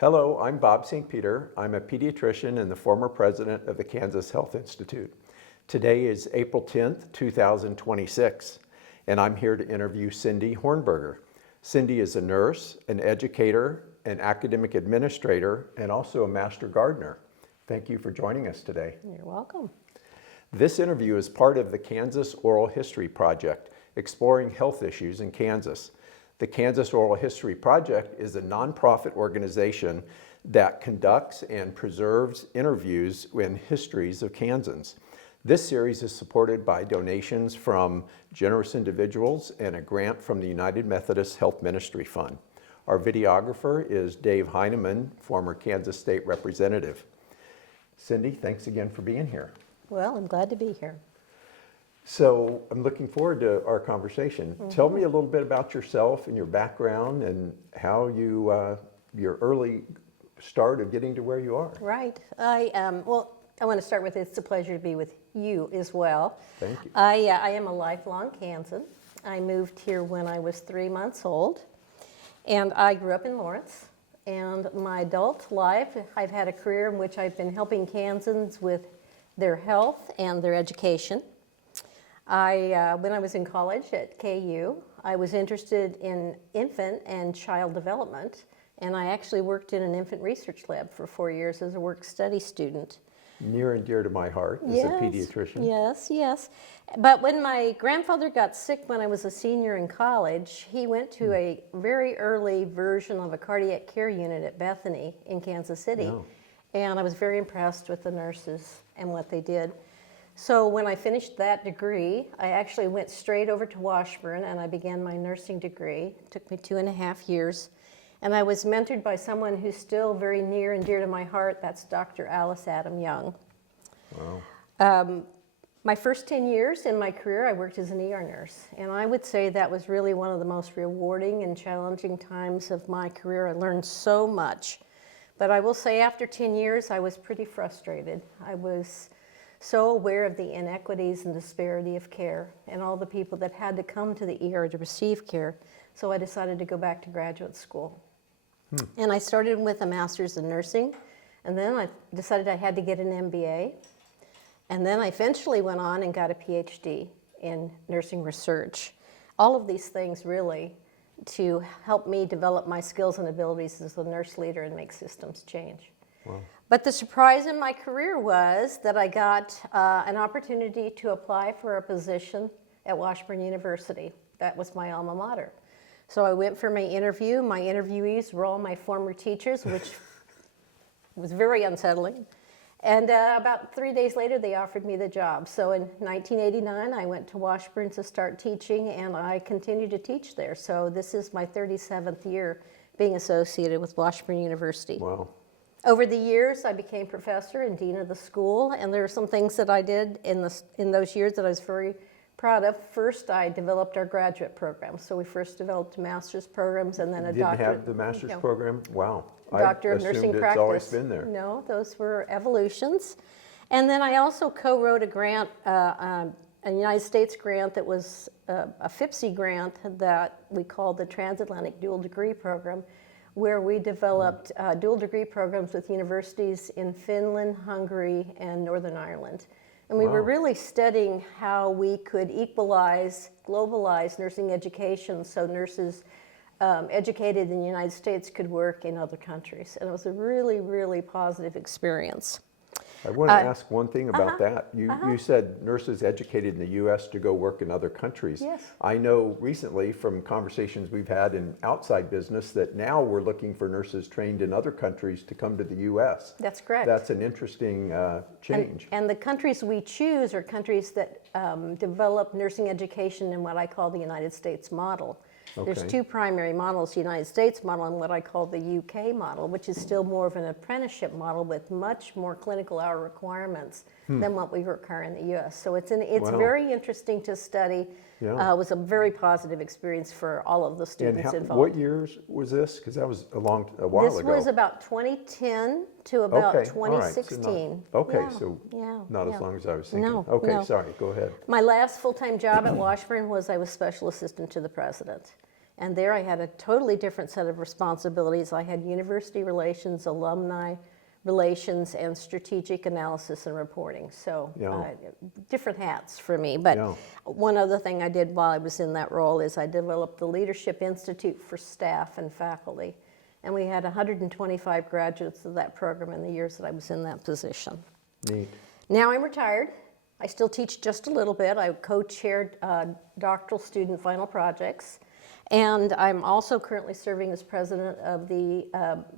Hello, I'm Bob St. Peter. I'm a pediatrician and the former president of the Kansas Health Institute. Today is April 10th, 2026, and I'm here to interview Cynthia Hornberger. Cindy is a nurse, an educator, an academic administrator, and also a master gardener. Thank you for joining us today. You're welcome. This interview is part of the Kansas Oral History Project, exploring health issues in Kansas. The Kansas Oral History Project is a nonprofit organization that conducts and preserves interviews and histories of Kansans. This series is supported by donations from generous individuals and a grant from the United Methodist Health Ministry Fund. Our videographer is Dave Heineman, former Kansas State Representative. Cindy, thanks again for being here. Well, I'm glad to be here. So I'm looking forward to our conversation. Tell me a little bit about yourself and your background and how you, your early start of getting to where you are. Right. I want to start with it's a pleasure to be with you as well. Thank you. I am a lifelong Kansan. I moved here when I was 3 months old, and I grew up in Lawrence. And my adult life, I've had a career in which I've been helping Kansans with their health and their education. When I was in college at KU, I was interested in infant and child development, and I actually worked in an infant research lab for 4 years as a work-study student. Near and dear to my heart as a pediatrician. Yes. But when my grandfather got sick when I was a senior in college, he went to a very early version of a cardiac care unit at Bethany in Kansas City. Oh. And I was very impressed with the nurses and what they did. So when I finished that degree, I actually went straight over to Washburn and I began my nursing degree. It took me 2.5 years. And I was mentored by someone who's still very near and dear to my heart. That's Dr. Alice Adam Young. Wow. My first 10 years in my career, I worked as an ER nurse. And I would say that was really one of the most rewarding and challenging times of my career. I learned so much. But I will say after 10 years, I was pretty frustrated. I was so aware of the inequities and disparity of care and all the people that had to come to the ER to receive care. So I decided to go back to graduate school. And I started with a master's in nursing, and then I decided I had to get an MBA. And then I eventually went on and got a PhD in nursing research. All of these things really to help me develop my skills and abilities as a nurse leader and make systems change. Wow. But the surprise in my career was that I got an opportunity to apply for a position at Washburn University. That was my alma mater. So I went for my interview. My interviewees were all my former teachers, which was very unsettling. And about 3 days later, they offered me the job. So in 1989, I went to Washburn to start teaching, and I continued to teach there. So this is my 37th year being associated with Washburn University. Wow. Over the years, I became professor and dean of the school, and there are some things that I did in those years that I was very proud of. First, I developed our graduate program. So we first developed master's programs and then a doctorate. Didn't have the master's program? Wow. Doctor of nursing practice. It's always been there. No, those were evolutions. And then I also co-wrote a grant, a United States grant that was a FIPSI grant that we called the Transatlantic Dual Degree Program, where we developed dual degree programs with universities in Finland, Hungary, and Northern Ireland. And we were really studying how we could equalize, globalize nursing education so nurses educated in the United States could work in other countries. And it was a really, really positive experience. I want to ask one thing about that. You said nurses educated in the U.S. to go work in other countries. Yes. I know recently from conversations we've had in outside business that now we're looking for nurses trained in other countries to come to the U.S. That's correct. That's an interesting change. And the countries we choose are countries that develop nursing education in what I call the United States model. Okay. There's two primary models, the United States model and what I call the UK model, which is still more of an apprenticeship model with much more clinical hour requirements than what we require in the US. So it's very interesting to study. Yeah. It was a very positive experience for all of the students involved. What years was this? Because that was a while ago. This was about 2010 to about 2016. So not as long as I was thinking. No. Sorry, go ahead. My last full-time job at Washburn was I was special assistant to the president. And there I had a totally different set of responsibilities. I had university relations, alumni relations, and strategic analysis and reporting. So different hats for me. But one other thing I did while I was in that role is I developed the Leadership Institute for staff and faculty. And we had 125 graduates of that program in the years that I was in that position. Neat. Now I'm retired. I still teach just a little bit. I co-chaired doctoral student final projects. And I'm also currently serving as president of the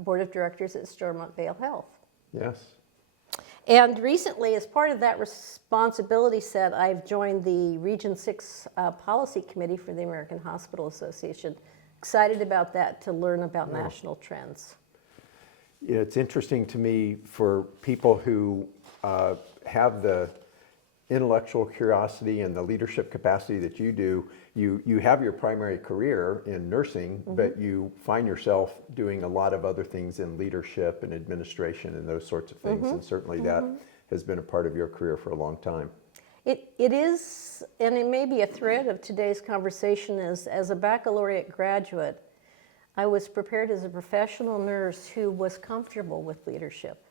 board of directors at Stormont Vale Health. Yes. And recently, as part of that responsibility set, I've joined the Region 6 Policy Committee for the American Hospital Association. Excited about that, to learn about national trends. It's interesting to me for people who have the intellectual curiosity and the leadership capacity that you do. You have your primary career in nursing, but you find yourself doing a lot of other things in leadership and administration and those sorts of things. And certainly that has been a part of your career for a long time. It is, and it may be a thread of today's conversation, as a baccalaureate graduate, I was prepared as a professional nurse who was comfortable with leadership.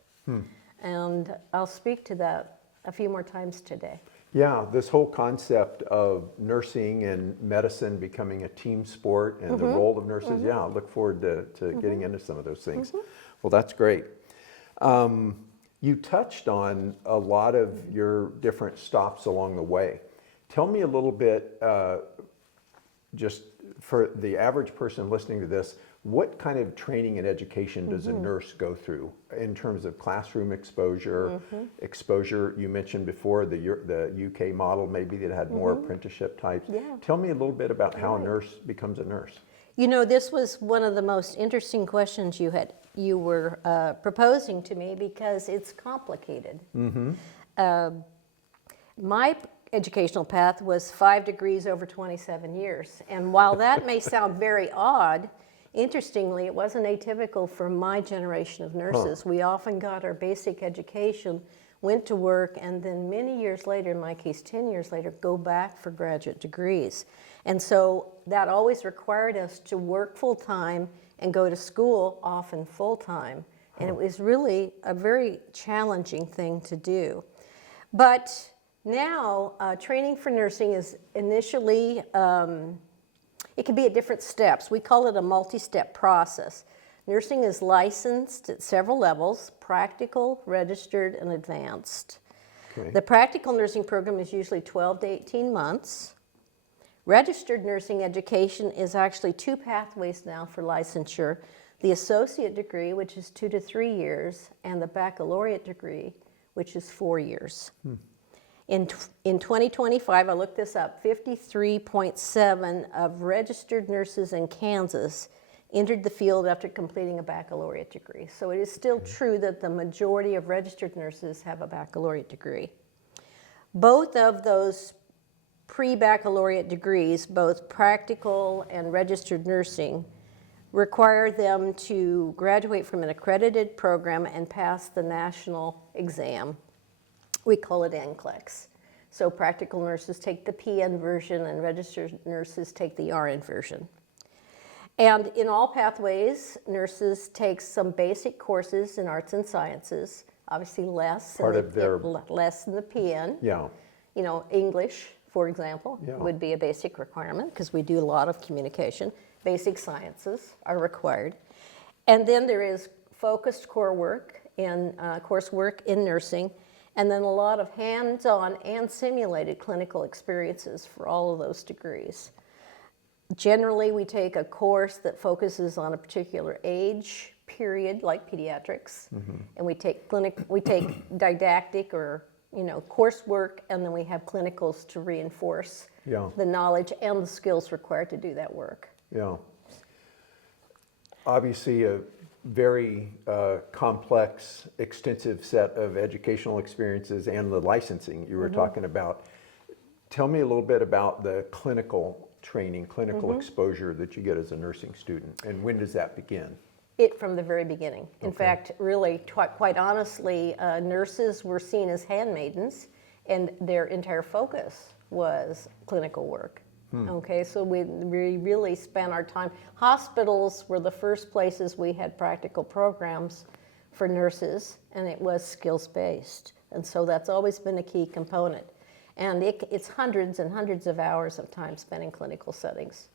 And I'll speak to that a few more times today. Yeah, this whole concept of nursing and medicine becoming a team sport and the role of nurses, I look forward to getting into some of those things. Well, that's great. You touched on a lot of your different stops along the way. Tell me a little bit, just for the average person listening to this, what kind of training and education does a nurse go through in terms of classroom exposure, exposure? You mentioned before the UK model, maybe that had more apprenticeship types. Tell me a little bit about how a nurse becomes a nurse. You know, this was one of the most interesting questions you were proposing to me, because it's complicated. My educational path was 5 degrees over 27 years. And while that may sound very odd, interestingly, it wasn't atypical for my generation of nurses. We often got our basic education, went to work, and then many years later, in my case 10 years later, go back for graduate degrees. And so that always required us to work full-time and go to school often full-time. And it was really a very challenging thing to do. But now, training for nursing is initially, it can be at different steps. We call it a multi-step process. Nursing is licensed at several levels: practical, registered, and advanced. Okay. The practical nursing program is usually 12 to 18 months. Registered nursing education is actually 2 pathways now for licensure: the associate degree, which is 2 to 3 years, and the baccalaureate degree, which is 4 years. In 2025, I looked this up, 53.7% of registered nurses in Kansas entered the field after completing a baccalaureate degree. So it is still true that the majority of registered nurses have a baccalaureate degree. Both of those pre-baccalaureate degrees, both practical and registered nursing, require them to graduate from an accredited program and pass the national exam. We call it NCLEX. So practical nurses take the PN version and registered nurses take the RN version. And in all pathways, nurses take some basic courses in arts and sciences, obviously less than the PN. Yeah. You know, English, for example, would be a basic requirement because we do a lot of communication. Basic sciences are required. And then there is focused core work and coursework in nursing, and then a lot of hands-on and simulated clinical experiences for all of those degrees. Generally, we take a course that focuses on a particular age period, like pediatrics, and we take didactic or coursework, and then we have clinicals to reinforce the knowledge and the skills required to do that work. Yeah. Obviously, a very complex, extensive set of educational experiences and the licensing you were talking about. Tell me a little bit about the clinical training, clinical exposure that you get as a nursing student, and when does that begin? From the very beginning. In fact, really, quite honestly, nurses were seen as handmaidens, and their entire focus was clinical work. Okay, so we really spent our time. Hospitals were the first places we had practical programs for nurses, and it was skills-based. And so that's always been a key component. And it's hundreds and hundreds of hours of time spent in clinical settings.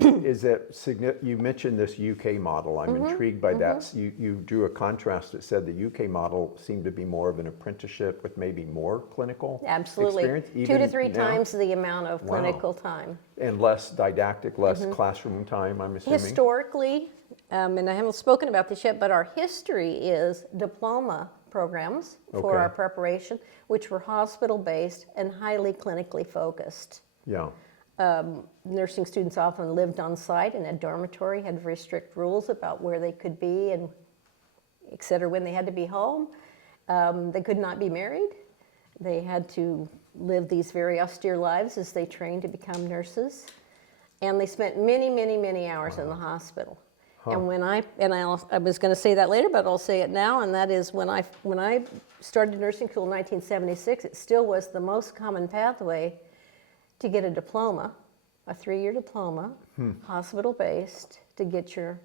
Is that you mentioned this UK model? I'm intrigued by that. You drew a contrast that said the UK model seemed to be more of an apprenticeship with maybe more clinical Absolutely. experience. 2 to 3 times the amount of clinical time. And less didactic, less classroom time, I'm assuming. Historically, and I haven't spoken about this yet, but our history is diploma programs for our preparation, which were hospital-based and highly clinically focused. Yeah. Nursing students often lived on site in a dormitory, had very strict rules about where they could be and et cetera, when they had to be home. They could not be married. They had to live these very austere lives as they trained to become nurses. And they spent many, many, many hours in the hospital. And I was going to say that later, but I'll say it now, and that is when I started nursing school in 1976, it still was the most common pathway to get a diploma, a 3-year diploma, hospital-based, to get your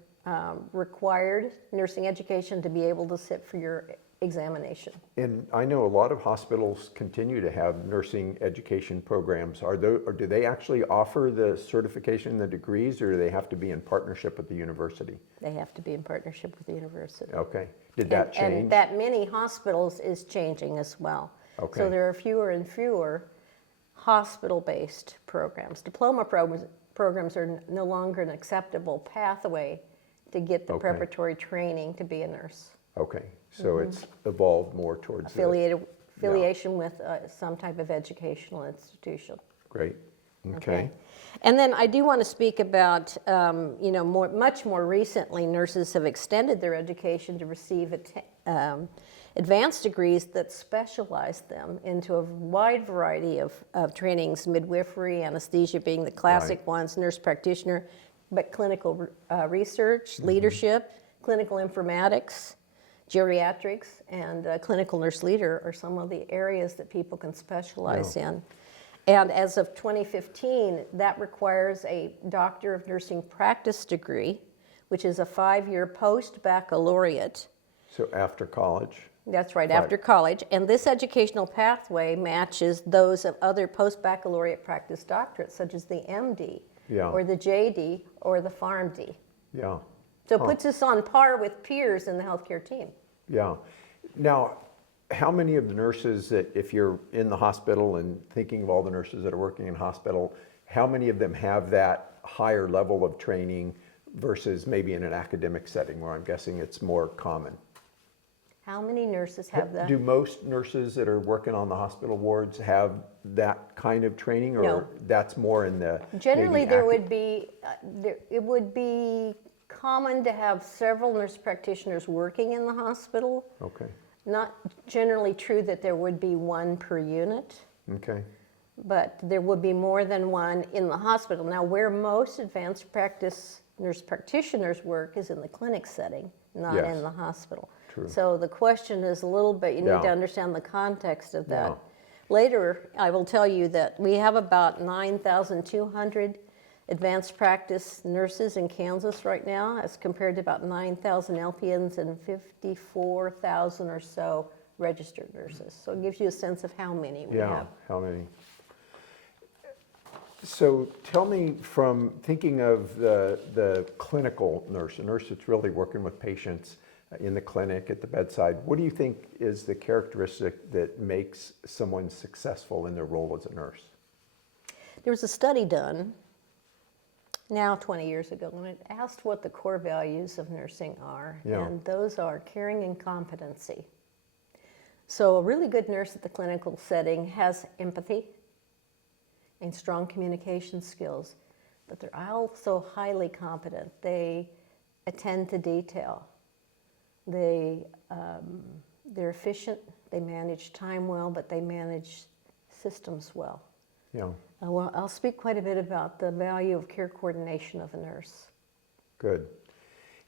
required nursing education to be able to sit for your examination. And I know a lot of hospitals continue to have nursing education programs. Or do they actually offer the certification, the degrees, or do they have to be in partnership with the university? They have to be in partnership with the university. Okay. Did that change? And that many hospitals is changing as well. Okay. So there are fewer and fewer hospital-based programs. Diploma programs are no longer an acceptable pathway to get the preparatory training to be a nurse. Okay, so it's evolved more towards Affiliation with some type of educational institution. Great. Okay. And then I do want to speak about, much more recently, nurses have extended their education to receive advanced degrees that specialize them into a wide variety of trainings, midwifery, anesthesia being the classic ones, nurse practitioner, but clinical research, leadership, clinical informatics, geriatrics, and clinical nurse leader are some of the areas that people can specialize in. And as of 2015, that requires a Doctor of Nursing Practice degree, which is a 5-year post-baccalaureate. So after college? That's right, after college. And this educational pathway matches those of other post-baccalaureate practice doctorates, such as the MD, or the JD, or the PharmD. Yeah. So it puts us on par with peers in the healthcare team. Yeah. Now, how many of the nurses that, if you're in the hospital and thinking of all the nurses that are working in hospital, how many of them have that higher level of training versus maybe in an academic setting where I'm guessing it's more common? How many nurses have that? Do most nurses that are working on the hospital wards have that kind of training, or No. that's more in the Generally, there would be, it would be common to have several nurse practitioners working in the hospital. Okay. Not generally true that there would be one per unit, Okay. but there would be more than one in the hospital. Now, where most advanced practice nurse practitioners work is in the clinic setting, not in the hospital. True. So the question is a little bit, you need to understand the context of that. Later, I will tell you that we have about 9,200 advanced practice nurses in Kansas right now, as compared to about 9,000 LPNs and 54,000 or so registered nurses. So it gives you a sense of how many we have. How many? So tell me, from thinking of the clinical nurse, a nurse that's really working with patients in the clinic, at the bedside, what do you think is the characteristic that makes someone successful in their role as a nurse? There was a study done now 20 years ago, and it asked what the core values of nursing are, and those are caring and competency. So a really good nurse at the clinical setting has empathy and strong communication skills, but they're also highly competent. They attend to detail. They're efficient, they manage time well, but they manage systems well. Yeah. Well, I'll speak quite a bit about the value of care coordination of a nurse. Good.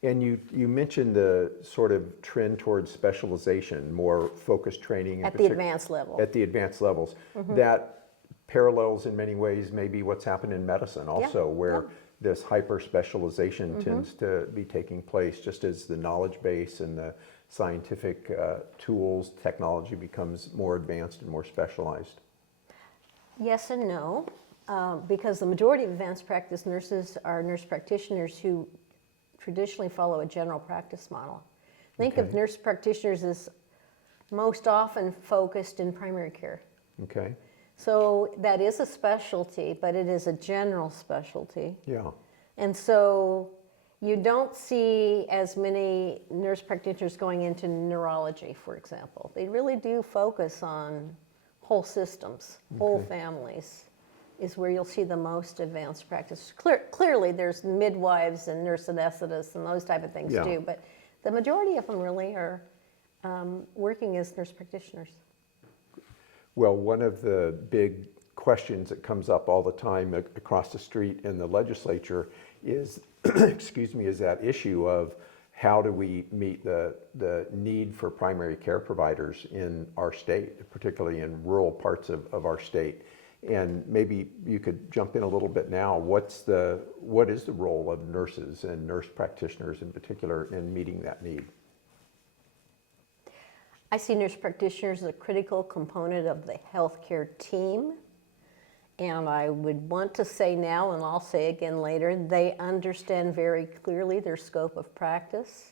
And you mentioned the sort of trend towards specialization, more focused training. At the advanced level. At the advanced levels. That parallels in many ways maybe what's happened in medicine also, where this hyper-specialization tends to be taking place, just as the knowledge base and the scientific tools, technology becomes more advanced and more specialized. Yes and no, because the majority of advanced practice nurses are nurse practitioners who traditionally follow a general practice model. Think of nurse practitioners as most often focused in primary care. Okay. So that is a specialty, but it is a general specialty. Yeah. And so you don't see as many nurse practitioners going into neurology, for example. They really do focus on whole systems, whole families is where you'll see the most advanced practice. Clearly, there's midwives and nurse anesthetists and those type of things too, but the majority of them really are working as nurse practitioners. Well, one of the big questions that comes up all the time across the street in the legislature is, excuse me, is that issue of how do we meet the need for primary care providers in our state, particularly in rural parts of our state. And maybe you could jump in a little bit now. What is the role of nurses and nurse practitioners in particular in meeting that need? I see nurse practitioners as a critical component of the healthcare team. And I would want to say now, and I'll say again later, they understand very clearly their scope of practice.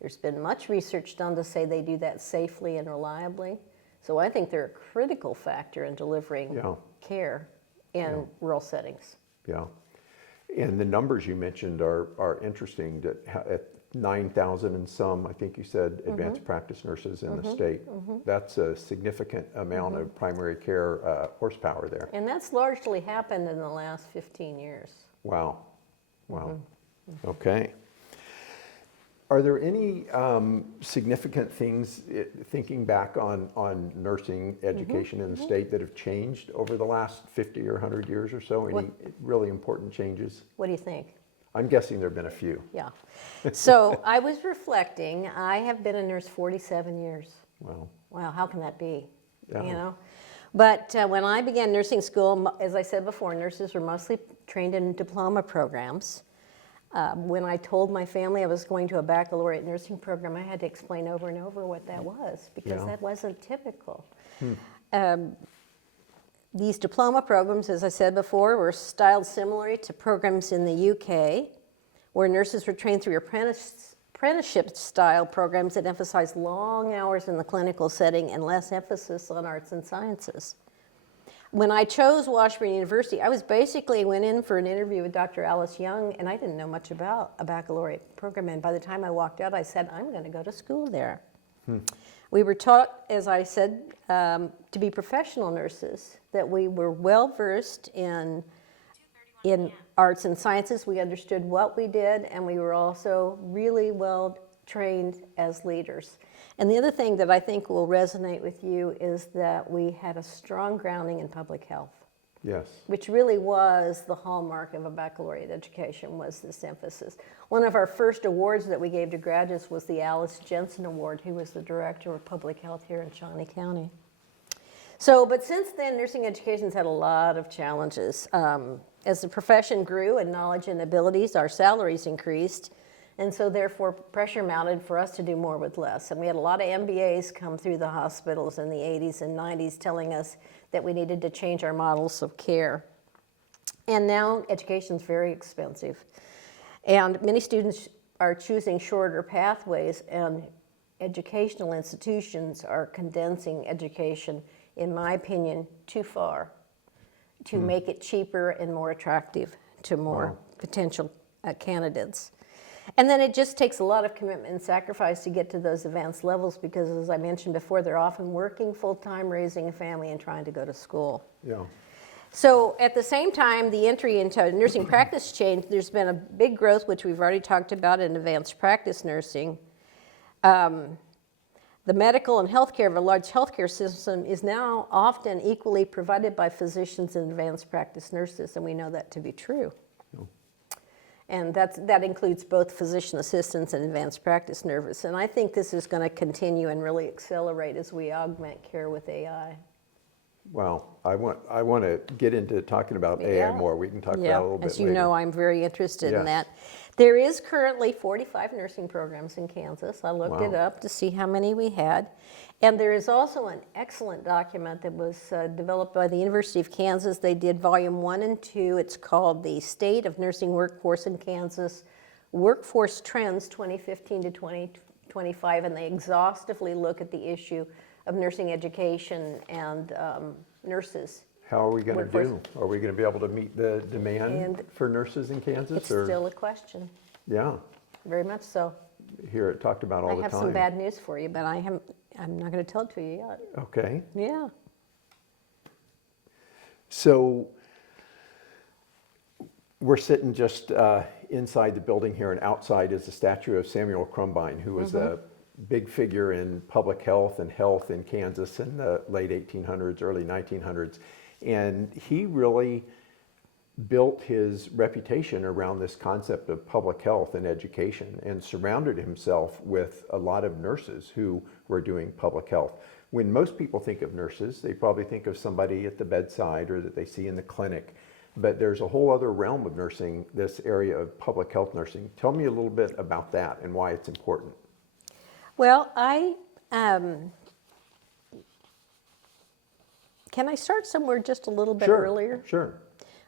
There's been much research done to say they do that safely and reliably. So I think they're a critical factor in delivering care in rural settings. Yeah. And the numbers you mentioned are interesting, that at 9,000 and some, I think you said, advanced practice nurses in the state. That's a significant amount of primary care horsepower there. And that's largely happened in the last 15 years. Wow. Wow. Okay. Are there any significant things, thinking back on nursing education in the state, that have changed over the last 50 or 100 years or so? Any really important changes? What do you think? I'm guessing there have been a few. Yeah. So I was reflecting. I have been a nurse 47 years. Wow. Wow, how can that be? Yeah. You know? But when I began nursing school, as I said before, nurses were mostly trained in diploma programs. When I told my family I was going to a baccalaureate nursing program, I had to explain over and over what that was, because that wasn't typical. These diploma programs, as I said before, were styled similarly to programs in the UK, where nurses were trained through apprenticeship-style programs that emphasized long hours in the clinical setting and less emphasis on arts and sciences. When I chose Washburn University, I went in for an interview with Dr. Alice Young, and I didn't know much about a baccalaureate program. And by the time I walked out, I said, I'm going to go to school there. We were taught, as I said, to be professional nurses, that we were well-versed in arts and sciences. We understood what we did, and we were also really well trained as leaders. And the other thing that I think will resonate with you is that we had a strong grounding in public health. Yes. Which really was the hallmark of a baccalaureate education, was this emphasis. One of our first awards that we gave to graduates was the Alice Jensen Award, who was the director of public health here in Shawnee County. So, but since then, nursing education's had a lot of challenges. As the profession grew in knowledge and abilities, our salaries increased, and so therefore pressure mounted for us to do more with less. And we had a lot of MBAs come through the hospitals in the 80s and 90s telling us that we needed to change our models of care. And now education's very expensive. And many students are choosing shorter pathways, and educational institutions are condensing education, in my opinion, too far to make it cheaper and more attractive to more potential candidates. And then it just takes a lot of commitment and sacrifice to get to those advanced levels, because, as I mentioned before, they're often working full-time, raising a family, and trying to go to school. Yeah. So at the same time, the entry into nursing practice changed. There's been a big growth, which we've already talked about, in advanced practice nursing. The medical and healthcare of a large healthcare system is now often equally provided by physicians and advanced practice nurses, and we know that to be true. And that includes both physician assistants and advanced practice nurses. And I think this is going to continue and really accelerate as we augment care with AI. Well, I want to get into talking about AI Yeah. more. We can talk about it Yeah, a little bit as you later. know, I'm very interested in Yes. that. There is currently 45 nursing programs in Kansas. I looked it Wow. up to see how many we had. And there is also an excellent document that was developed by the University of Kansas. They did volume 1 and 2. It's called The State of Nursing Workforce in Kansas, Workforce Trends 2015 to 2025, and they exhaustively look at the issue of nursing education and nurses. How are we going to Workforce. do? Are we going to be able to meet the demand And for nurses in Kansas? It's still a question, Yeah, very much so. hear it talked about all I the have time. some bad news for you, but I'm not going to tell it to you yet. Okay. Yeah. So we're sitting just inside the building here, and outside is a statue of Samuel Crumbine, who was a big figure in public health in Kansas in the late 1800s, early 1900s. And he really built his reputation around this concept of public health and education, and surrounded himself with a lot of nurses who were doing public health. When most people think of nurses, they probably think of somebody at the bedside or that they see in the clinic. But there's a whole other realm of nursing, this area of public health nursing. Tell me a little bit about that and why it's important. Well, can I start somewhere just a little bit earlier? Sure.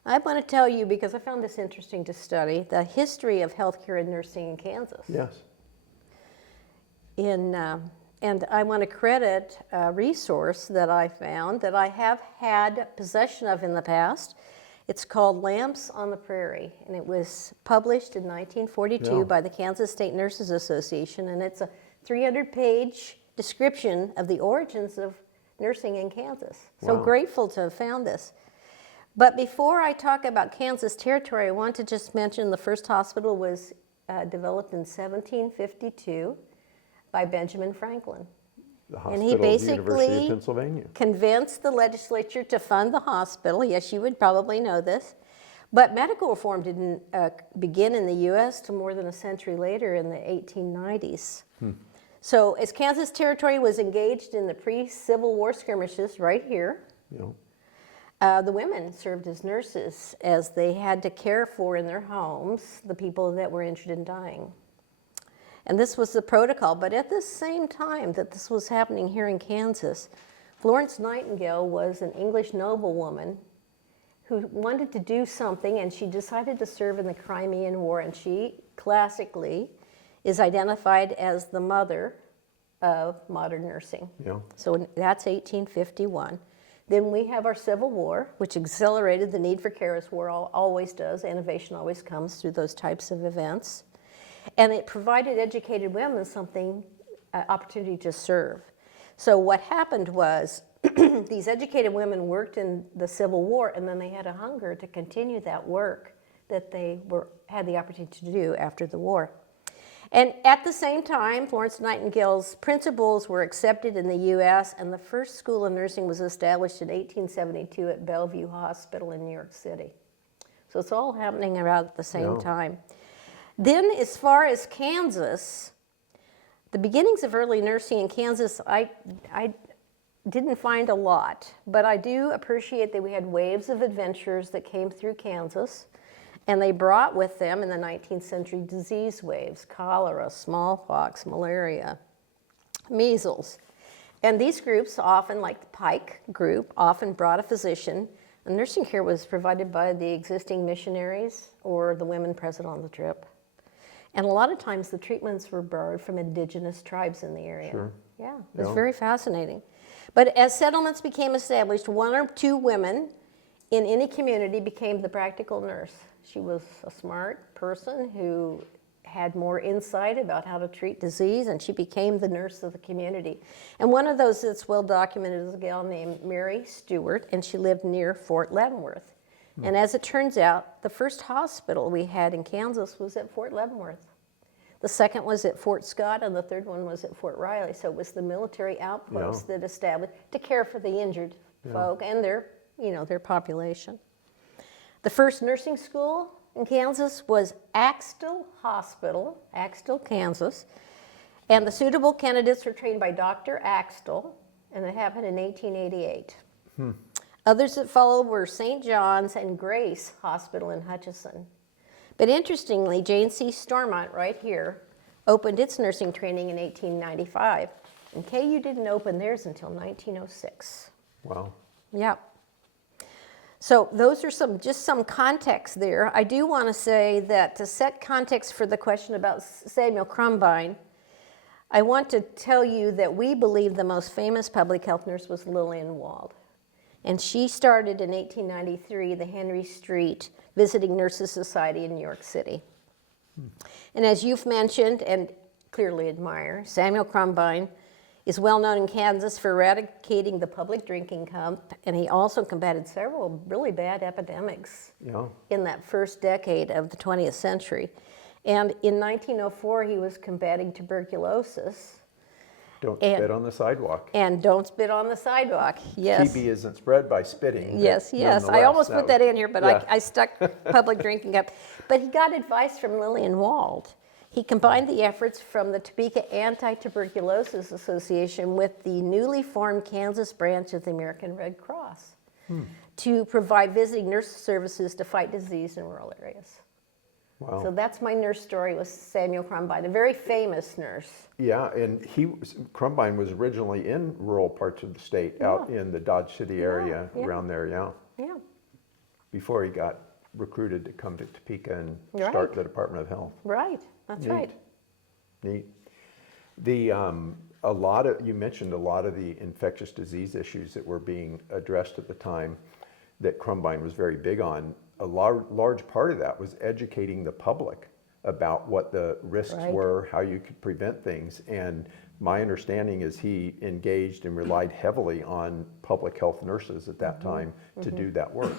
I want to tell you, because I found this interesting to study, the history of healthcare and nursing in Kansas. Yes. And I want to credit a resource that I found that I have had possession of in the past. It's called Lamps on the Prairie, and it was published in 1942 Yeah. by the Kansas State Nurses Association, and it's a 300-page description of the origins of nursing in Kansas. So Wow. grateful to have found this. But before I talk about Kansas territory, I want to just mention the first hospital was developed in 1752 by Benjamin Franklin. The And he hospital of the University basically of Pennsylvania. convinced the legislature to fund the hospital. Yes, you would probably know this. But medical reform didn't begin in the U.S. till more than a century later in the 1890s. So as Kansas territory was engaged in the pre-Civil War skirmishes right here, You know, the women served as nurses as they had to care for in their homes the people that were injured and dying. And this was the protocol. But at the same time that this was happening here in Kansas, Florence Nightingale was an English noblewoman who wanted to do something, and she decided to serve in the Crimean War, and she classically is identified as the mother of modern nursing. Yeah. So that's 1851. Then we have our Civil War, which accelerated the need for care, as war always does. Innovation always comes through those types of events. And it provided educated women something, opportunity to serve. So what happened was these educated women worked in the Civil War, and then they had a hunger to continue that work that they had the opportunity to do after the war. And at the same time, Florence Nightingale's principles were accepted in the U.S., and the first school of nursing was established in 1872 at Bellevue Hospital in New York City. So it's all happening around at the same time. Then, as far as Kansas, the beginnings of early nursing in Kansas, I didn't find a lot, but I do appreciate that we had waves of adventurers that came through Kansas. And they brought with them in the 19th century disease waves: cholera, smallpox, malaria, measles. And these groups often, like the Pike group, often brought a physician. And nursing care was provided by the existing missionaries or the women present on the trip. And a lot of times the treatments were borrowed from indigenous tribes in the area. Sure. Yeah, it was very fascinating. But as settlements became established, one or two women in any community became the practical nurse. She was a smart person who had more insight about how to treat disease, and she became the nurse of the community. And one of those that's well documented is a gal named Mary Stewart, and she lived near Fort Leavenworth. And as it turns out, the first hospital we had in Kansas was at Fort Leavenworth. The second was at Fort Scott, and the third one was at Fort Riley. So it was the military outpost that established to care for the injured folk and their population. The first nursing school in Kansas was Axtell Hospital, Axtell, Kansas. And the suitable candidates were trained by Dr. Axtell, and it happened in 1888. Others that followed were St. John's and Grace Hospital in Hutchinson. But interestingly, Jane C. Stormont, right here, opened its nursing training in 1895. And KU didn't open theirs until 1906. Wow. Yep. So those are just some context there. I do want to say that to set context for the question about Samuel Crumbine, I want to tell you that we believe the most famous public health nurse was Lillian Wald. And she started in 1893 the Henry Street Visiting Nurses Society in New York City. And as you've mentioned and clearly admire, Samuel Crumbine is well known in Kansas for eradicating the public drinking cup, and he also combated several really bad epidemics in that first decade of the 20th century. And in 1904, he was combating tuberculosis. Don't spit on the sidewalk. And don't spit on the sidewalk, yes. TB isn't spread by spitting. Yes, yes. I almost put that in here, but yeah. I stuck public drinking up. But he got advice from Lillian Wald. He combined the efforts from the Topeka Anti-Tuberculosis Association with the newly formed Kansas branch of the American Red Cross to provide visiting nurse services to fight disease in rural areas. Wow. So that's my nurse story with Samuel Crumbine, a very famous nurse. Yeah, and Crumbine was originally in rural parts of the state, out in the Dodge City area, around there, Yeah. before he got recruited to come to Topeka and Right. start the Department of Health. Right, that's right. Neat. You mentioned a lot of the infectious disease issues that were being addressed at the time that Crumbine was very big on. A large part of that was educating the public about what the risks were, how you could prevent things. And my understanding is he engaged and relied heavily on public health nurses at that time to do that work.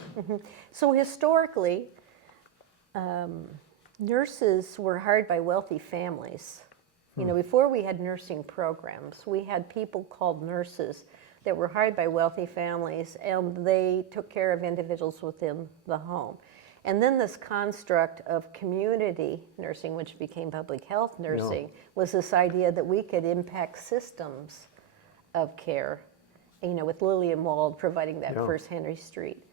So historically, nurses were hired by wealthy families. You know, before we had nursing programs, we had people called nurses that were hired by wealthy families, and they took care of individuals within the home. And then this construct of community nursing, which became public health nursing, was this idea that we could impact systems of care, you know, with Lillian Wald providing that first Henry Street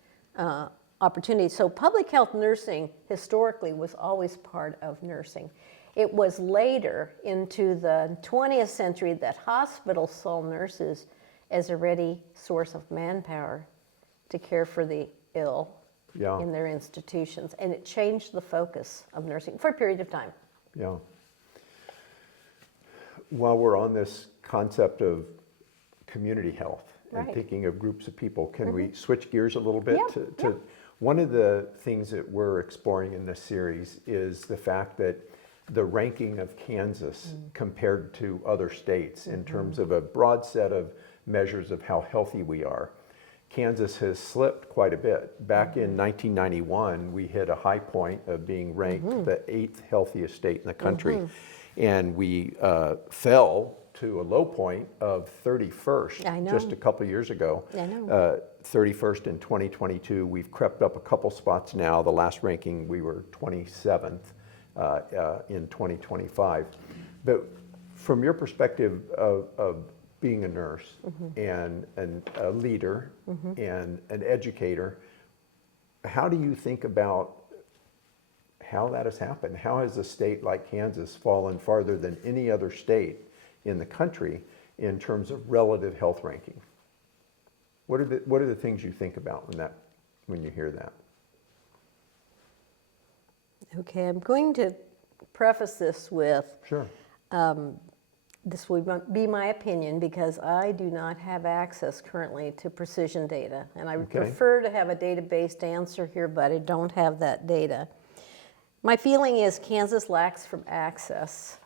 opportunity. So public health nursing historically was always part of nursing. It was later into the 20th century that hospitals saw nurses as a ready source of manpower to care for the ill in their institutions. And it changed the focus of nursing for a period of time. Yeah. While we're on this concept of community health and thinking of groups of people, can we switch gears a little bit to one of the things that we're exploring in this series is the fact that the ranking of Kansas compared to other states in terms of a broad set of measures of how healthy we are. Kansas has slipped quite a bit. Back in 1991, we hit a high point of being ranked the 8th healthiest state in the country. And we fell to a low point of 31st just a couple years ago. 31st in 2022. We've crept up a couple spots now. The last ranking, we were 27th in 2025. But from your perspective of being a nurse and a leader and an educator, how do you think about how that has happened? How has a state like Kansas fallen farther than any other state in the country in terms of relative health ranking? What are the things you think about when you hear that? Okay, I'm going to preface this with Sure. this will be my opinion because I do not have access currently to precision data. And I would prefer to have a data-based answer here, but I don't have that data. My feeling is Kansas lacks from access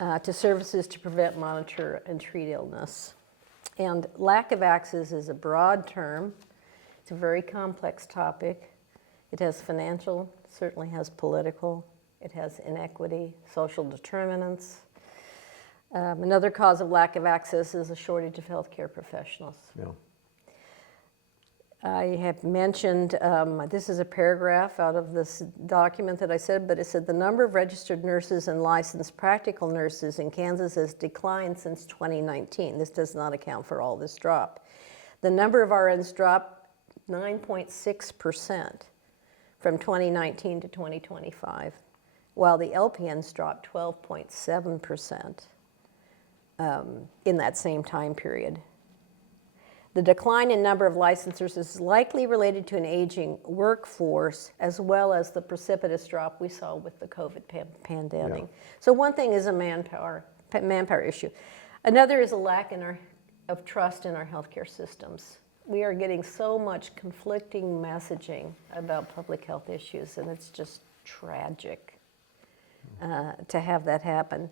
to services to prevent, monitor, and treat illness. And lack of access is a broad term. It's a very complex topic. It has financial, certainly has political, it has inequity, social determinants. Another cause of lack of access is a shortage of healthcare professionals. Yeah. I have mentioned, this is a paragraph out of this document that I said, but it said the number of registered nurses and licensed practical nurses in Kansas has declined since 2019. This does not account for all this drop. The number of RNs dropped 9.6% from 2019 to 2025, while the LPNs dropped 12.7% in that same time period. The decline in number of licensors is likely related to an aging workforce, as well as the precipitous drop we saw with the COVID pandemic. Yeah. So one thing is a manpower issue. Another is a lack of trust in our healthcare systems. We are getting so much conflicting messaging about public health issues, and it's just tragic to have that happen.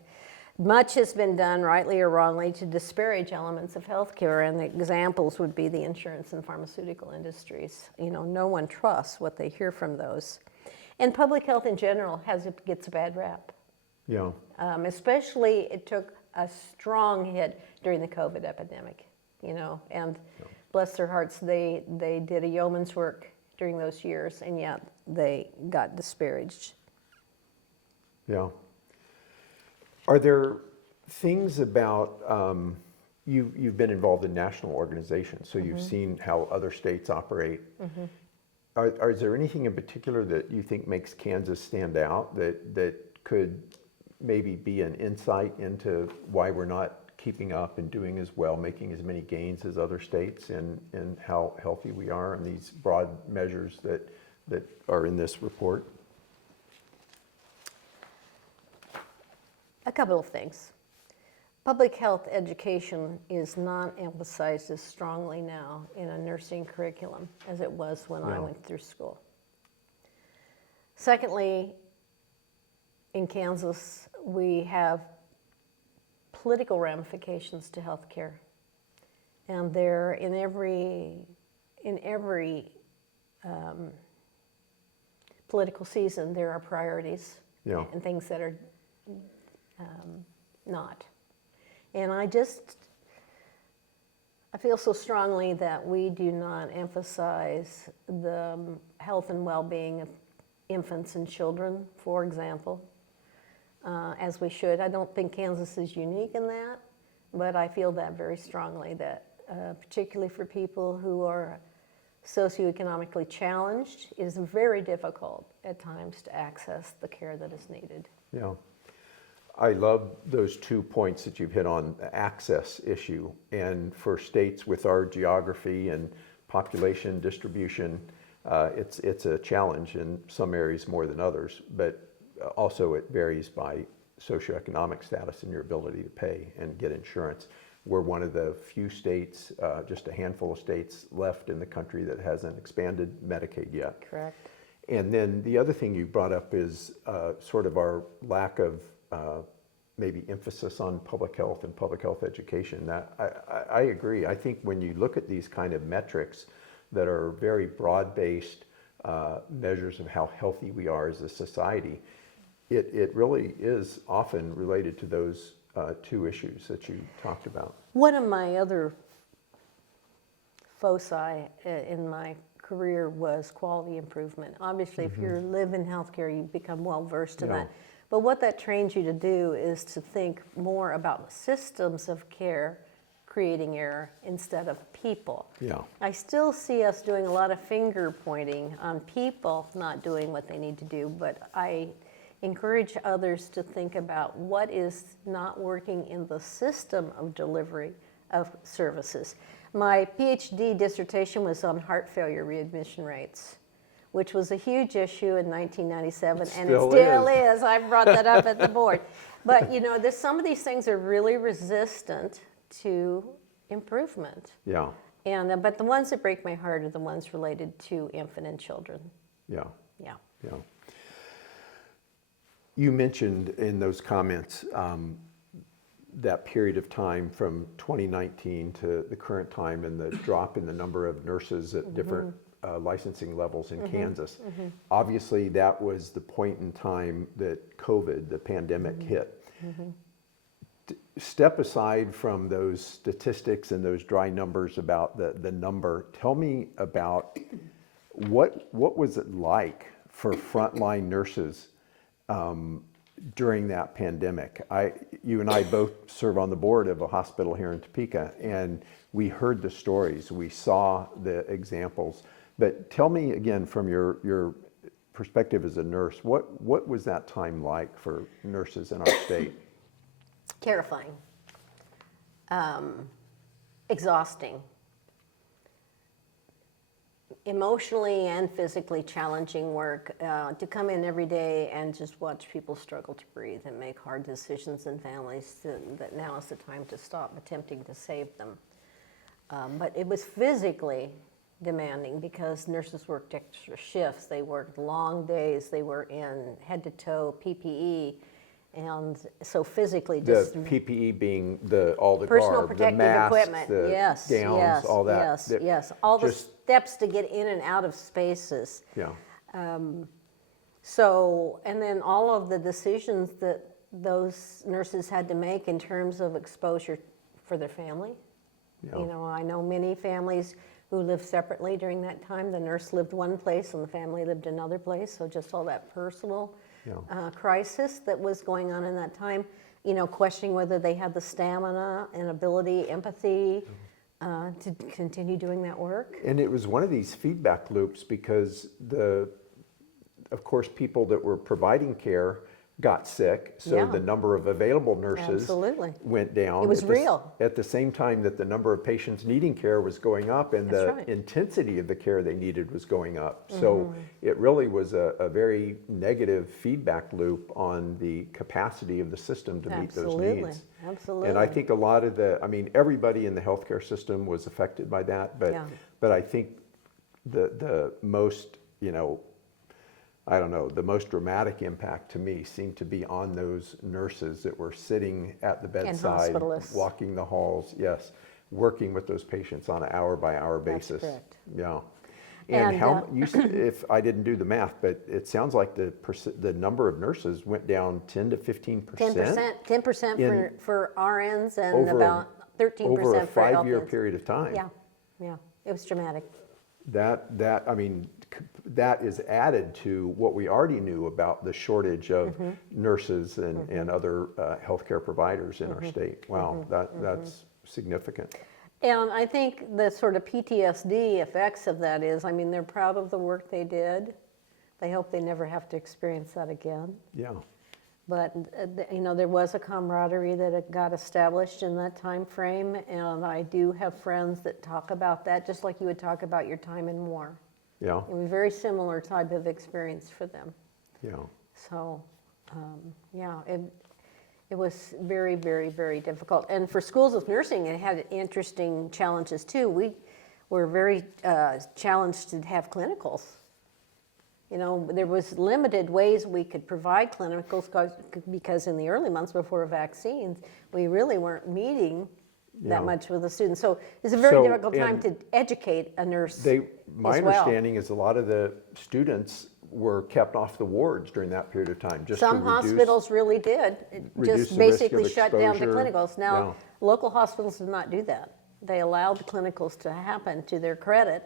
Much has been done, rightly or wrongly, to disparage elements of healthcare, and the examples would be the insurance and pharmaceutical industries. You know, no one trusts what they hear from those. And public health in general gets a bad rap. Yeah. Especially, it took a strong hit during the COVID epidemic, you know, and bless their hearts, they did a yeoman's work during those years, and yet they got disparaged. Yeah. Are there things about, you've been involved in national organizations, so you've seen how other states operate. Is there anything in particular that you think makes Kansas stand out that could maybe be an insight into why we're not keeping up and doing as well, making as many gains as other states, and how healthy we are, and these broad measures that are in this report? A couple of things. Public health education is not emphasized as strongly now in a nursing curriculum as it was when I went through school. Secondly, in Kansas, we have political ramifications to healthcare, and there in every political season there are priorities and things that are not. And I feel so strongly that we do not emphasize the health and well-being of infants and children, for example, as we should. I don't think Kansas is unique in that, but I feel that very strongly, that particularly for people who are socioeconomically challenged, it is very difficult at times to access the care that is needed. Yeah. I love those 2 points that you've hit on, the access issue. And for states with our geography and population distribution, it's a challenge in some areas more than others, but also it varies by socioeconomic status and your ability to pay and get insurance. We're one of the few states, just a handful of states left in the country that hasn't expanded Medicaid yet. Correct. And then the other thing you brought up is sort of our lack of maybe emphasis on public health and public health education. That I agree. I think when you look at these kind of metrics that are very broad-based measures of how healthy we are as a society, it really is often related to those 2 issues that you talked about. One of my other foci in my career was quality improvement. Obviously, if you live in healthcare, you become well versed in that. But what that trains you to do is to think more about systems of care creating error instead of people. Yeah. I still see us doing a lot of finger pointing on people not doing what they need to do, but I encourage others to think about what is not working in the system of delivery of services. My PhD dissertation was on heart failure readmission rates, which was a huge issue in 1997, and it still is. I brought that up at the board. But you know, some of these things are really resistant to improvement. Yeah. And but the ones that break my heart are the ones related to infant and children. Yeah. Yeah. Yeah. You mentioned in those comments that period of time from 2019 to the current time and the drop in the number of nurses at different licensing levels in Kansas. Obviously, that was the point in time that COVID, the pandemic, hit. Step aside from those statistics and those dry numbers about the number. Tell me about what was it like for frontline nurses during that pandemic. You and I both serve on the board of a hospital here in Topeka, and we heard the stories, we saw the examples. But tell me again, from your perspective as a nurse, what was that time like for nurses in our state? Terrifying, exhausting, emotionally and physically challenging work, to come in every day and just watch people struggle to breathe and make hard decisions in families that now is the time to stop attempting to save them. But it was physically demanding because nurses worked extra shifts, they worked long days, they were in head-to-toe PPE, and so physically just... The PPE being all the personal garb, protective the masks, equipment, the yes, gowns, yes, all that. yes, yes, all the Just- steps to get in and out of spaces. Yeah, So, and then all of the decisions that those nurses had to make in terms of exposure for their family. yeah. You know, I know many families who lived separately during that time. The nurse lived one place and the family lived another place, so just all that personal Yeah. crisis that was going on in that time, you know, questioning whether they had the stamina and ability, empathy to continue doing that work. And it was one of these feedback loops because of course, people that were providing care got sick, so Yeah. the number of available nurses Absolutely. went down. It was at the real. At the same time that the number of patients needing care was going up and That's the right. intensity of the care they needed was going up. So Mm-hmm. it really was a very negative feedback loop on the capacity of the system to meet those Absolutely. needs. Absolutely. And I think a lot of everybody in the healthcare system was affected by that, but Yeah. but I think the most, I don't know, the most dramatic impact to me seemed to be on those nurses that were sitting at the bedside, hospitalists. walking the halls, yes, working with those patients on an hour-by-hour That's basis. correct. Yeah. And And, how, if I didn't do the math, but it sounds like the number of nurses went down 10 to 15%? 10% for RNs and Over- about 13% over a for 5-year LPNs. period of time. Yeah, it was dramatic. I mean, that is added to what we already knew about the shortage of Mm-hmm. nurses and other healthcare providers in our state. Wow, that's significant. And I think the sort of PTSD effects of that is, I mean, they're proud of the work they did. They hope they never have to experience that again. Yeah, But, there was a camaraderie that had got established in that time frame, and I do have friends that talk about that, just like you would talk about your time in war. yeah, It was a very similar type of experience for them. yeah. So, it was very, very, very difficult. And for schools of nursing, it had interesting challenges too. We were very challenged to have clinicals. There was limited ways we could provide clinicals because in the early months before vaccines, we really weren't meeting that Yeah. much with the students. So it's a very So, difficult time and to educate a nurse My as well. understanding is a lot of the students were kept off the wards during that period of time, just Some to reduce. hospitals really did. It reduce just the risk basically of shut down the exposure. clinicals. Now, Yeah. local hospitals did not do that. They allowed the clinicals to happen to their credit,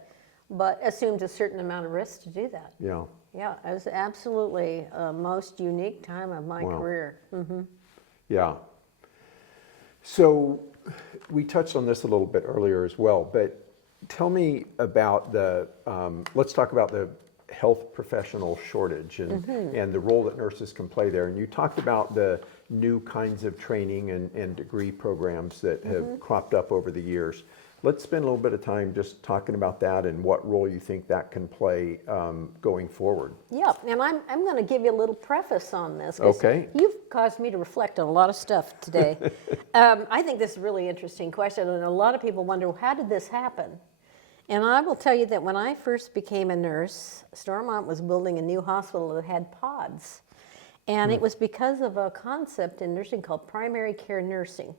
but assumed a certain amount of risk to do that. Yeah. Yeah, it was absolutely a most unique time of my Wow. career. Yeah. So we touched on this a little bit earlier as well, but tell me about let's talk about the health professional shortage and the role that nurses can play there. And you talked about the new kinds of training and degree programs that have cropped up over the years. Let's spend a little bit of time just talking about that and what role you think that can play going forward. Yeah, and I'm going to give you a little preface on this. 'Cause Okay. You've caused me to reflect on a lot of stuff today. I think this is a really interesting question, and a lot of people wonder, well, how did this happen? And I will tell you that when I first became a nurse, Stormont was building a new hospital that had pods. And it was because of a concept in nursing called primary care nursing.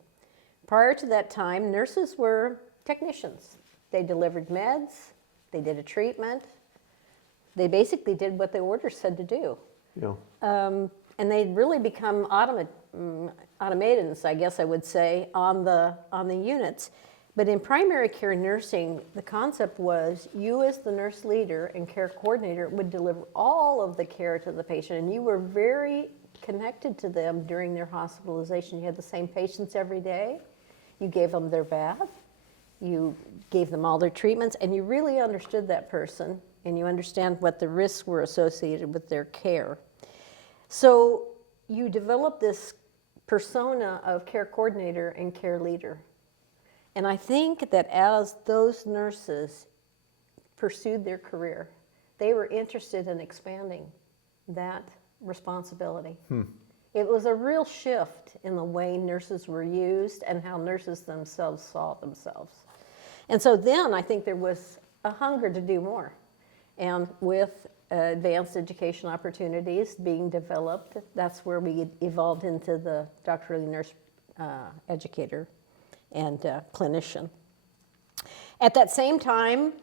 Prior to that time, nurses were technicians. They delivered meds, they did a treatment, they basically did what the order said to do. Yeah. And they'd really become automatons, I guess I would say, on the units. But in primary care nursing, the concept was you as the nurse leader and care coordinator would deliver all of the care to the patient, and you were very connected to them during their hospitalization. You had the same patients every day. You gave them their bath. You gave them all their treatments, and you really understood that person, and you understand what the risks were associated with their care. So you develop this persona of care coordinator and care leader. And I think that as those nurses pursued their career, they were interested in expanding that responsibility. It was a real shift in the way nurses were used and how nurses themselves saw themselves. And so then I think there was a hunger to do more. And with advanced education opportunities being developed, that's where we evolved into the doctorally nurse educator and clinician. At that same time,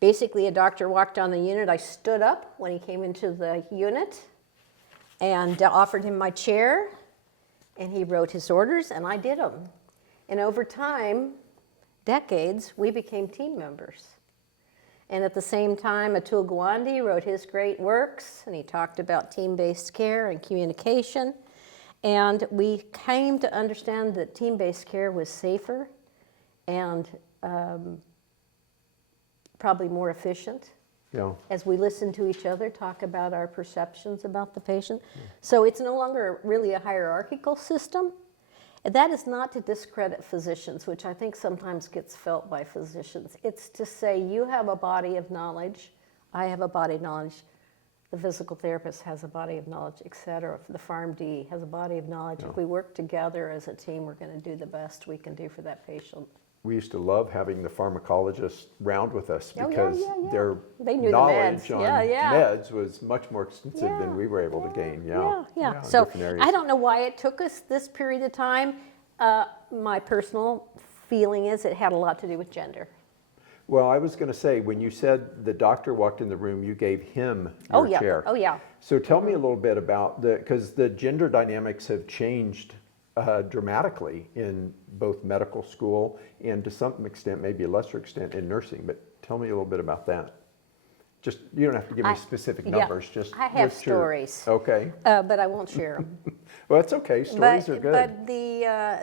basically a doctor walked on the unit. I stood up when he came into the unit and offered him my chair, and he wrote his orders, and I did them. And over time, decades, we became team members. And at the same time, Atul Gawande wrote his great works, and he talked about team-based care and communication. And we came to understand that team-based care was safer and probably more efficient. Yeah. As we listen to each other, talk about our perceptions about the patient. So it's no longer really a hierarchical system. And that is not to discredit physicians, which I think sometimes gets felt by physicians. It's to say you have a body of knowledge, I have a body of knowledge, the physical therapist has a body of knowledge, et cetera. The PharmD has a body of knowledge. Yeah. If we work together as a team, we're going to do the best we can do for that patient. We used to love having the pharmacologists round with us Oh, yeah, because yeah. their They knew the knowledge meds. on Yeah, yeah. meds was much more extensive than we were able to gain. Yeah. So different areas. I don't know why it took us this period of time. My personal feeling is it had a lot to do with gender. Well, I was going to say, when you said the doctor walked in the room, you gave him your chair. Oh, yeah. So tell me a little bit about because the gender dynamics have changed dramatically in both medical school and to some extent, maybe a lesser extent, in nursing. But tell me a little bit about that. Just, you don't have to give me specific numbers. Just I have what's your- stories. Okay. But I won't share them. Well, that's okay. Stories are good. But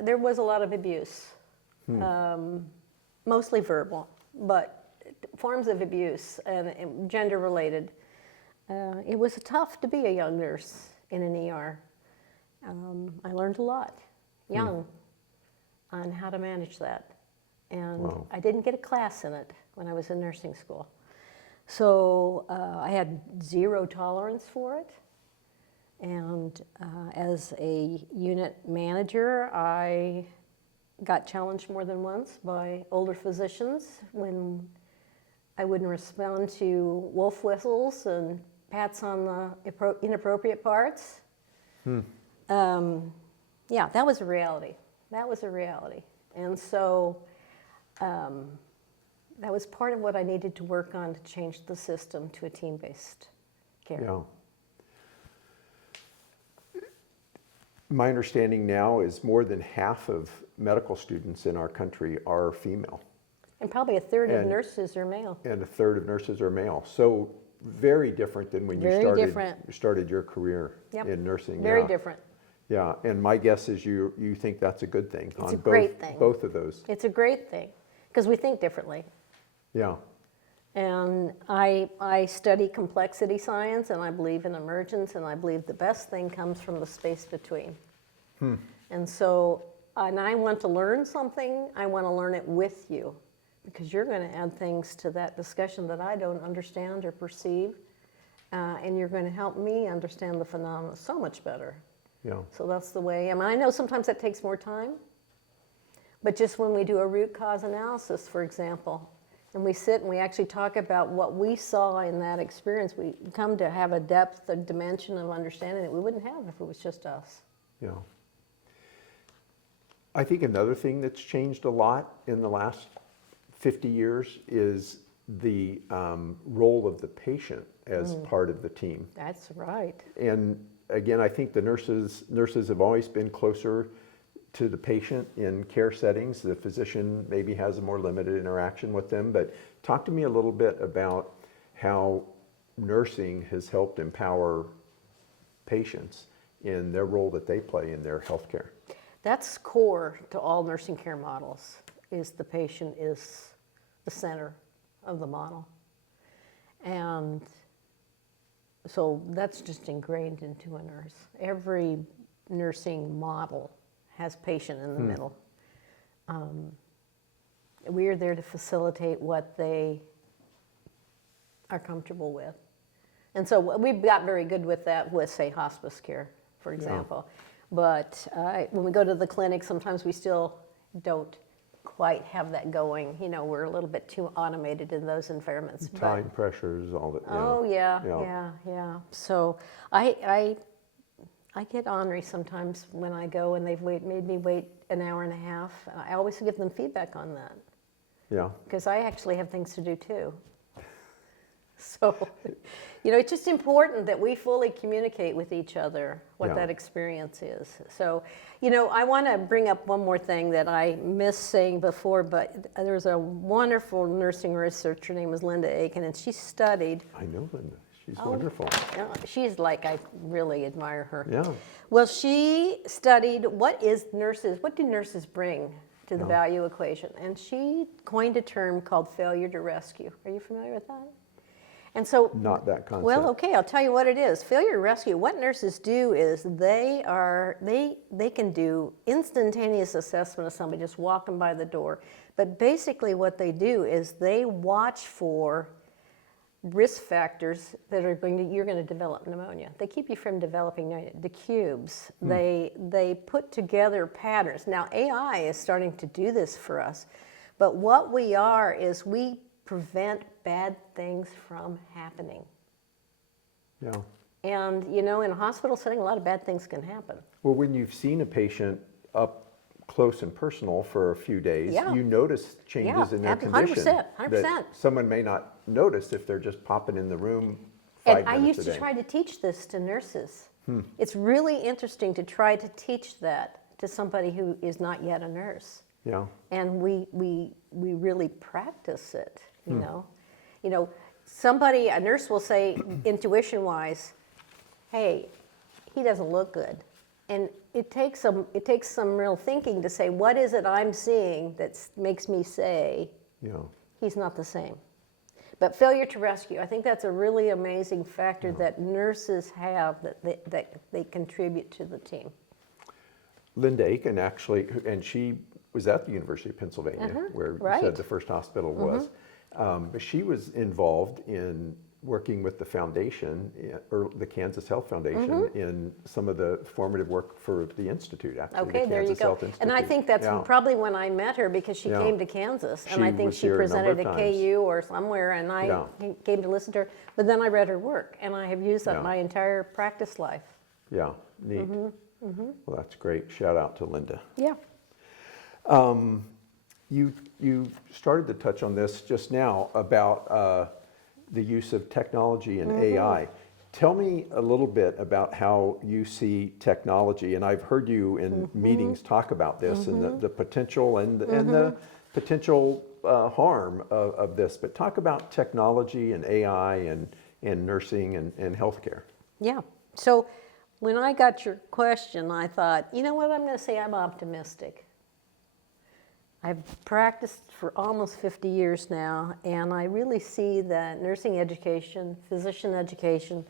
there was a lot of abuse, mostly verbal, but forms of abuse and gender related. It was tough to be a young nurse in an ER. I learned a lot young on how to manage that. And Wow. I didn't get a class in it when I was in nursing school. So I had zero tolerance for it. And as a unit manager, I got challenged more than once by older physicians when I wouldn't respond to wolf whistles and pats on the inappropriate parts. Yeah, that was a reality. That was a reality. And so that was part of what I needed to work on to change the system to a team-based care. Yeah. My understanding now is more than half of medical students in our country are female. And probably a third of And- nurses are male. And a third of nurses are male. So very different than when Very you different. started your career Yep. in nursing. Very yeah. different. Yeah, and my guess is you think that's a good thing. It's a on great thing. Both of those. It's a great thing because we think differently. Yeah. And I study complexity science, and I believe in emergence, and I believe the best thing comes from the space between. And so, and I want to learn something, I want to learn it with you, because you're going to add things to that discussion that I don't understand or perceive, and you're going to help me understand the phenomena so much better. Yeah. So that's the way. I mean, I know sometimes that takes more time, but just when we do a root cause analysis, for example, and we sit and we actually talk about what we saw in that experience, we come to have a depth, a dimension of understanding that we wouldn't have if it was just us. Yeah. I think another thing that's changed a lot in the last 50 years is the role of the patient as part of the team. That's right. And again, I think the nurses have always been closer to the patient in care settings. The physician maybe has a more limited interaction with them, but talk to me a little bit about how nursing has helped empower patients in their role that they play in their healthcare? That's core to all nursing care models, is the patient is the center of the model. And so that's just ingrained into a nurse. Every nursing model has patient in the middle. We are there to facilitate what they are comfortable with. And so we've got very good with that with, say, hospice care, for example. But when we go to the clinic, sometimes we still don't quite have that going. You know, we're a little bit too automated in those environments. Time pressures, all that. Oh, yeah. So I get ornery sometimes when I go and they've made me wait an hour and a half. I always give them feedback on that. Yeah. Because I actually have things to do too. So, you know, it's just important that we fully communicate with each other what that experience is. So, you know, I want to bring up one more thing that I missed saying before, but there's a wonderful nursing researcher named Linda Aiken, and she studied. I know Linda. She's wonderful. Yeah, she's like, I really admire her. Yeah. Well, she studied what do nurses bring to the value equation? And she coined a term called failure to rescue. Are you familiar with that? And so, Not that concept. well, okay, I'll tell you what it is. Failure to rescue, what nurses do is they can do instantaneous assessment of somebody just walking by the door. But basically what they do is they watch for risk factors that you're going to develop pneumonia. They keep you from developing pneumonia. The cubes, they put together patterns. Now AI is starting to do this for us, but what we are is we prevent bad things from happening. Yeah. And you know, in a hospital setting, a lot of bad things can happen. Well, when you've seen a patient up close and personal for a few days, Yeah. you notice changes in their 100%, condition 100%. that someone may not notice if they're just popping in the room 5 minutes a day. And I used to try to teach this to nurses. It's really interesting to try to teach that to somebody who is not yet a nurse. Yeah. And we really practice it, you know. You know, a nurse will say intuition-wise, hey, he doesn't look good. And it takes some real thinking to say, what is it I'm seeing that makes me say he's not the same? But failure to rescue, I think that's a really amazing factor that nurses have that they contribute to the team. Linda Aiken actually, and she was at the University of Pennsylvania, where you said the first hospital was. But she was involved in working with the foundation, or the Kansas Health Foundation, in some of the formative work for the Institute, actually. Okay, the there you Kansas go. Health Institute. And I think that's probably when I met her, because she came to Kansas, and I think was she here a number presented of at times. KU or somewhere, and I came to listen to her. But then I read her work, and I have used that my entire practice life. Yeah, neat. Well, that's great. Shout out to Linda. Yeah. You started to touch on this just now about the use of technology and AI. Tell me a little bit about how you see technology, and I've heard you in meetings talk about this and the potential and the potential harm of this. But talk about technology and AI and nursing and healthcare. Yeah. So when I got your question, I thought, you know what, I'm going to say I'm optimistic. I've practiced for almost 50 years now, and I really see that nursing education, physician education,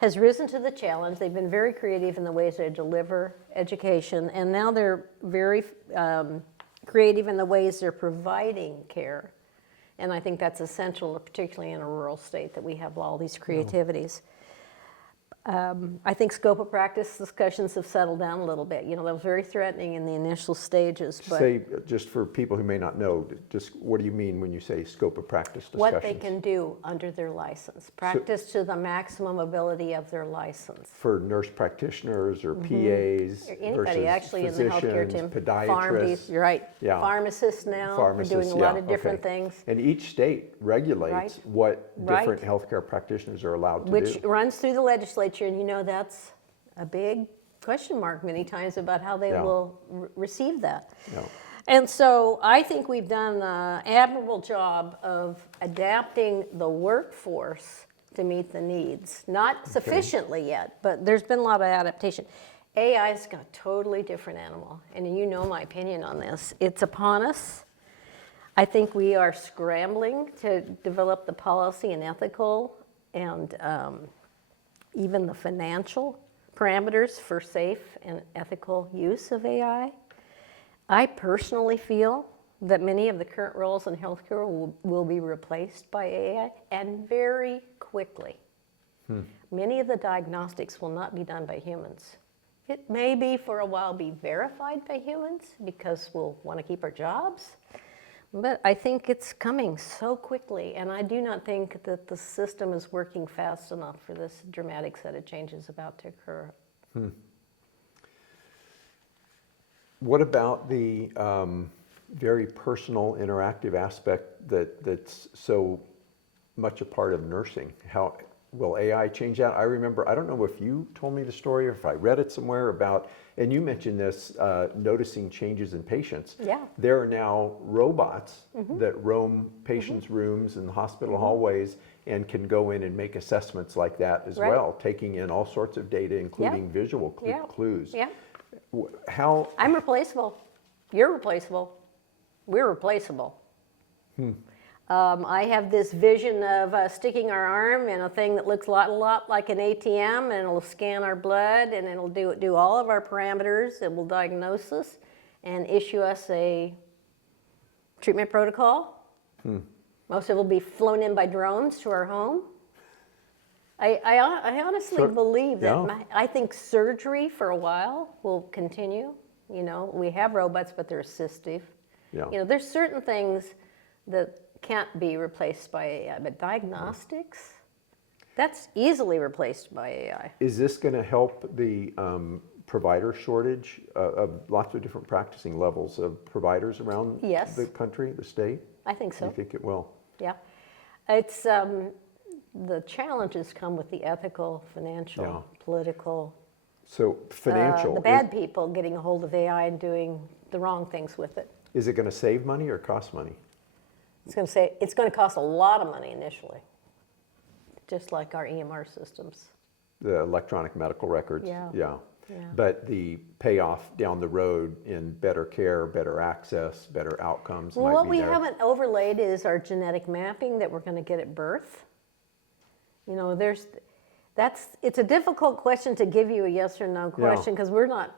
has risen to the challenge. They've been very creative in the ways they deliver education, and now they're very creative in the ways they're providing care. And I think that's essential, particularly in a rural state, that we have all these creativities. I think scope of practice discussions have settled down a little bit. You know, that was very threatening in the initial stages. But Say, just for people who may not know, just what do you mean when you say scope of practice discussions? what they can do under their license. Practice to the maximum ability of their license. For nurse practitioners or PAs Or anybody versus actually in the healthcare physicians, team. podiatrists. You're right. Yeah. Pharmacists now Pharmacists, are doing a lot of yeah, different okay. things. And each state regulates Right. what Right. different healthcare practitioners are allowed to Which do. runs through the legislature, and you know that's a big question mark many times about how they will receive that. Yeah. And so I think we've done an admirable job of adapting the workforce to meet the needs. Not sufficiently yet, but there's been a lot of adaptation. AI's got a totally different animal, and you know my opinion on this. It's upon us. I think we are scrambling to develop the policy and ethical and even the financial parameters for safe and ethical use of AI. I personally feel that many of the current roles in healthcare will be replaced by AI, and very quickly. Many of the diagnostics will not be done by humans. It may be for a while be verified by humans because we'll want to keep our jobs, but I think it's coming so quickly, and I do not think that the system is working fast enough for this dramatic set of changes about to occur. What about the very personal, interactive aspect that's so much a part of nursing? How will AI change that? I remember, I don't know if you told me the story or if I read it somewhere about, and you mentioned this, noticing changes in patients. Yeah. There are now robots that roam patients' rooms and hospital hallways and can go in and make assessments like that as Right. well, taking in all sorts of data, including visual clues. Yeah. How, I'm replaceable. You're replaceable. We're replaceable. I have this vision of sticking our arm in a thing that looks a lot like an ATM, and it'll scan our blood, and it'll do all of our parameters. It will diagnose us and issue us a treatment protocol. Most of it will be flown in by drones to our home. I honestly believe that. I think surgery for a while will continue. You know, we have robots, but they're assistive. Yeah. You know, there's certain things that can't be replaced by AI, but diagnostics, that's easily replaced by AI. is this going to help the provider shortage of lots of different practicing levels of providers around Yes. the country, the state? I think so. You think it will? Yeah. It's, the challenges come with the ethical, financial, political, So financial, the bad people getting a hold of AI and doing the wrong things with it. is it going to save money or cost money? It's going to cost a lot of money initially, just like our EMR systems. The electronic medical records? Yeah. Yeah. Yeah. But the payoff down the road in better care, better access, better outcomes Well, might what be we there. haven't overlaid is our genetic mapping that we're going to get at birth. You know, it's a difficult question to give you a yes or no question because we're not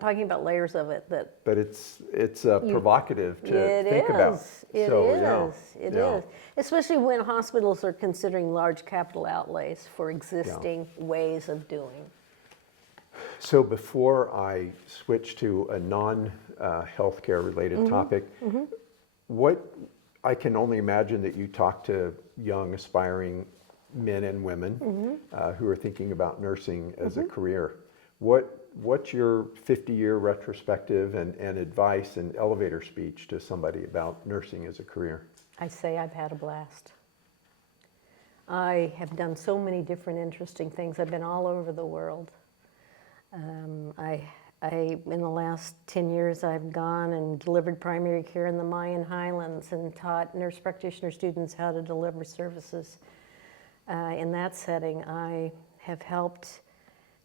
talking about layers of it that. But it's provocative to think about. It is. Especially when hospitals are considering large capital outlays for existing ways of doing. So before I switch to a non-healthcare related topic, what I can only imagine that you talk to young aspiring men and women who are thinking about nursing as a career. What's your 50-year retrospective and advice and elevator speech to somebody about nursing as a career? I say I've had a blast. I have done so many different interesting things. I've been all over the world. In the last 10 years, I've gone and delivered primary care in the Mayan Highlands and taught nurse practitioner students how to deliver services. In that setting, I have helped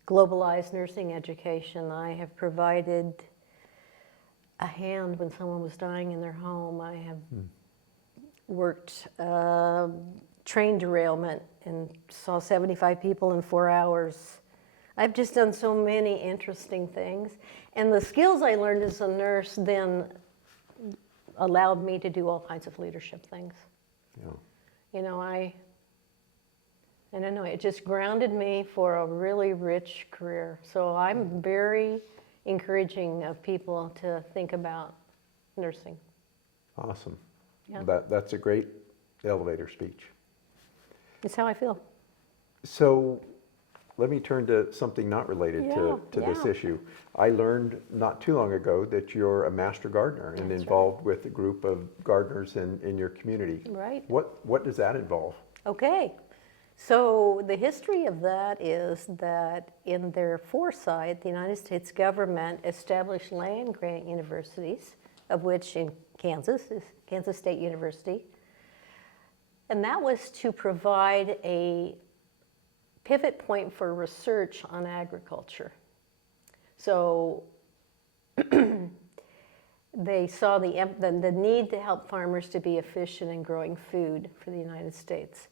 globalize nursing education. I have provided a hand when someone was dying in their home. I have worked train derailment and saw 75 people in 4 hours. I've just done so many interesting things. And the skills I learned as a nurse then allowed me to do all kinds of leadership things. Yeah. You know, I don't know, it just grounded me for a really rich career. So I'm very encouraging of people to think about nursing. Awesome. Yeah. That's a great elevator speech. It's how I feel. So let me turn to something not related to this Yeah. issue. I learned not too long ago that you're a master gardener and That's involved with a group of gardeners in your community. Right. What does that involve? Okay. So the history of that is that in their foresight, the United States government established land-grant universities, of which in Kansas is Kansas State University. And that was to provide a pivot point for research on agriculture. So they saw the need to help farmers to be efficient in growing food for the United States.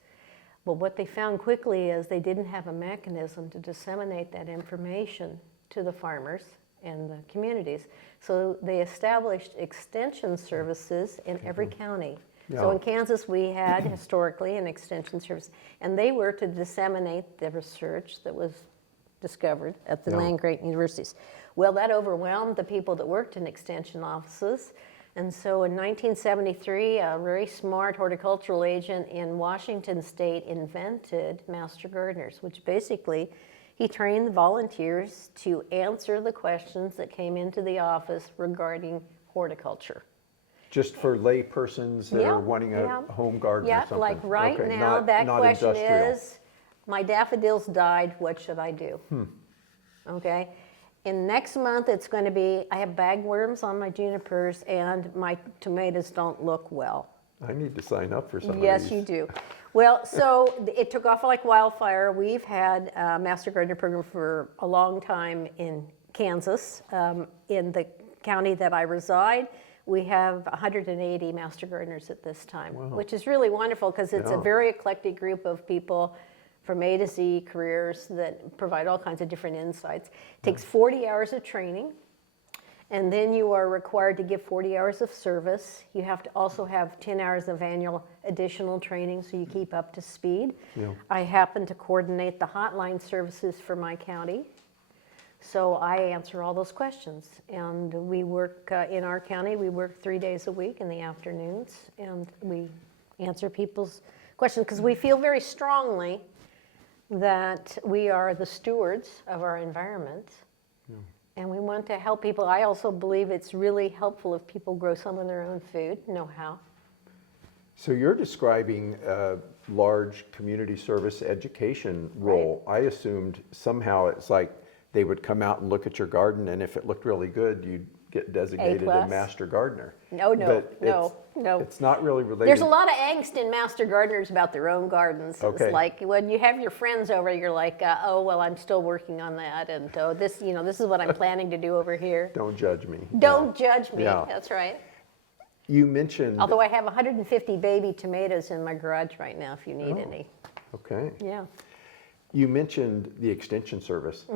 But what they found quickly is they didn't have a mechanism to disseminate that information to the farmers and the communities. So they established extension services in every county. So in Kansas, we had historically an extension service, and they were to disseminate the research that was discovered at the land-grant universities. Well, that overwhelmed the people that worked in extension offices. And so in 1973, a very smart horticultural agent in Washington State invented master gardeners, which basically he trained the volunteers to answer the questions that came into the office regarding horticulture. Just for lay persons that are wanting a home garden or something? Like right Okay, now, that not question industrial. is, my daffodils died, what should I do? Okay, and next month it's going to be, I have bagworms on my junipers and my tomatoes don't look well. I need to sign up for some of these. Yes, you do. Well, so it took off like wildfire. We've had a Master Gardener program for a long time in Kansas. In the county that I reside, we have 180 Master Gardeners at this time, which is really wonderful because it's a very eclectic group of people from A to Z careers that provide all kinds of different insights. It takes 40 hours of training. And then you are required to give 40 hours of service. You have to also have 10 hours of annual additional training so you keep up to speed. I happen to coordinate the hotline services for my county. So I answer all those questions. And we work, in our county, we work 3 days a week in the afternoons. And we answer people's questions because we feel very strongly that we are the stewards of our environment. And we want to help people. I also believe it's really helpful if people grow some of their own food, know how. So you're describing a large community service education role. I assumed somehow it's like they would come out and look at your garden, and if it looked really good, you'd get designated a master gardener. No. It's not really related. There's a lot of angst in master gardeners about their own gardens. Okay. It's like when you have your friends over, you're like, oh, well, I'm still working on that. And oh, this is what I'm planning to do over here. Don't judge me. Don't judge me. Yeah. That's right. You mentioned... Although I have 150 baby tomatoes in my garage right now if you need any. Okay. Yeah. You mentioned the extension service.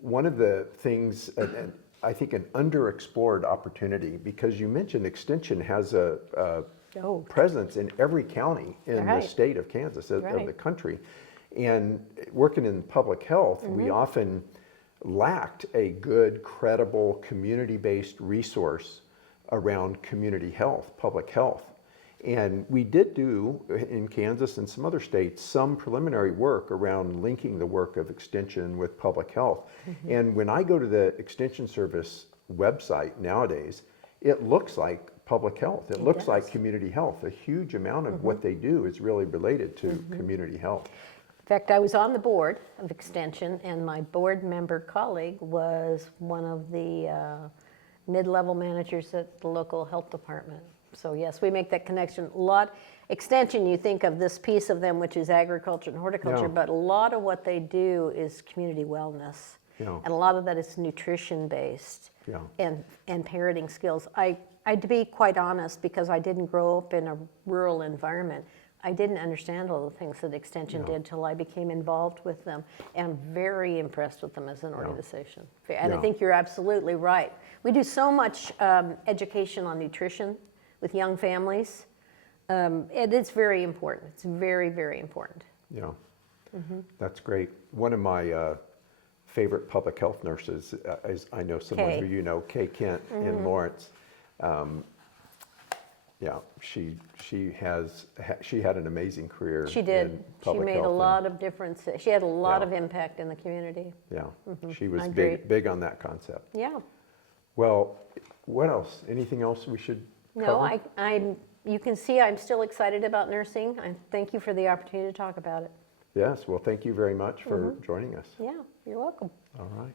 One of the things, and I think an underexplored opportunity, because you mentioned extension has a presence in every county in the state of Kansas, of the country. And working in public health, we often lacked a good, credible, community-based resource around community health, public health. And we did do, in Kansas and some other states, some preliminary work around linking the work of extension with public health. And when I go to the Extension Service website nowadays, it looks like public health. It looks like community health. A huge amount of what they do is really related to community health. In fact, I was on the board of Extension, and my board member colleague was one of the mid-level managers at the local health department. So yes, we make that connection. A lot, Extension, you think of this piece of them, which is agriculture and horticulture, but a lot of what they do is community wellness. And a lot of that is nutrition-based and parenting skills. To be quite honest, because I didn't grow up in a rural environment, I didn't understand all the things that Extension did till I became involved with them. And I'm very impressed with them as an organization. And I think you're absolutely right. We do so much education on nutrition with young families. It is very important. It's very, very important. Yeah, that's great. One of my favorite public health nurses is, I know someone who you know, Kay Kent in Lawrence. Yeah, she had an amazing career. She did. In public She made health a lot of difference. She had a lot of impact in the community. Yeah, she was I agree. big on that concept. Yeah. Well, what else? Anything else we should cover? No, you can see I'm still excited about nursing. I thank you for the opportunity to talk about it. Yes, well, thank you very much for joining us. Yeah, you're welcome. All right.